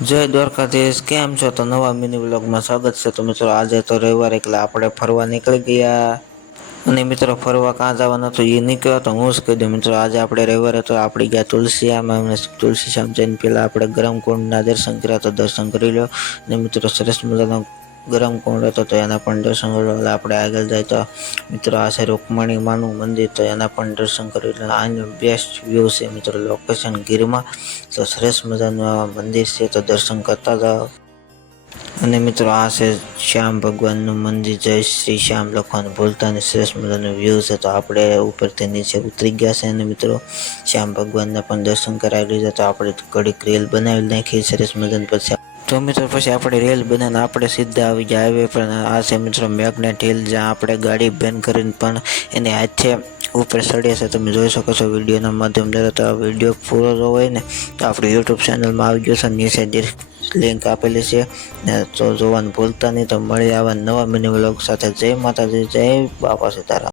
જય દ્વારકાધીશ, કેમ છો? તો નવા મિની વ્લોગમાં સ્વાગત છે. તો મિત્રો આજે તો રવિવાર એટલે આપણે ફરવા નીકળી ગયા. અને મિત્રો ફરવા કાં જવાના તો એ નીકળ્યો તો હું જ કહી દઉં મિત્રો, આજે આપણે રવિવારે તો આપણે ગયા તુલસીયામાં. તુલસીશ્યામ જઈને પહેલાં આપણે ગરમ કુંડના દર્શન કર્યા, તો દર્શન કરી લો. અને મિત્રો સરસ મજાનો ગરમ કુંડ હતો તો એના પણ દર્શન કરવા આપણે આગળ જાય તો મિત્રો આ છે રૂકમણી માનું મંદિર, તો એના પણ દર્શન કરી લો. આનું બેસ્ટ વ્યૂ છે મિત્રો, લોકેશન ગીરમાં, તો સરસ મજાનું આ મંદિર છે, તો દર્શન કરતા જાઓ. અને મિત્રો આ છે શ્યામ ભગવાનનું મંદિર, જય શ્રી શ્યામ લખવાનું ભૂલતા નહીં. સરસ મજાનું વ્યૂ છે, તો આપણે ઉપરથી નીચે ઉતરી ગયા છે. અને મિત્રો શ્યામ ભગવાનના પણ દર્શન કરાવી લીધા, તો આપણે ઘડીક રેલ બનાવી નાખી સરસ મજાનું. પછી તો મિત્રો પછી આપણે રેલ બનાવીને આપણે સીધા આવી ગયા હાઈવે પર. આ છે મિત્રો મેગ્નેટ હિલ, જ્યાં આપણે ગાડી બંધ કરીને પણ એને હાથે ઉપર ચડ્યા છે. તમે જોઈ શકો છો વિડીયોના માધ્યમ દ્વારા. તો આ વિડીયો પૂરો જોવો હોય ને તો આપણે યુટ્યુબ ચેનલમાં આવી ગયો છે, નીચે લિંક આપેલી છે, તો જોવાનું ભૂલતા નહીં. તો મળીએ આવા નવા મિની વ્લોગ સાથે. જય માતાજી, જય બાપા સીતારામ.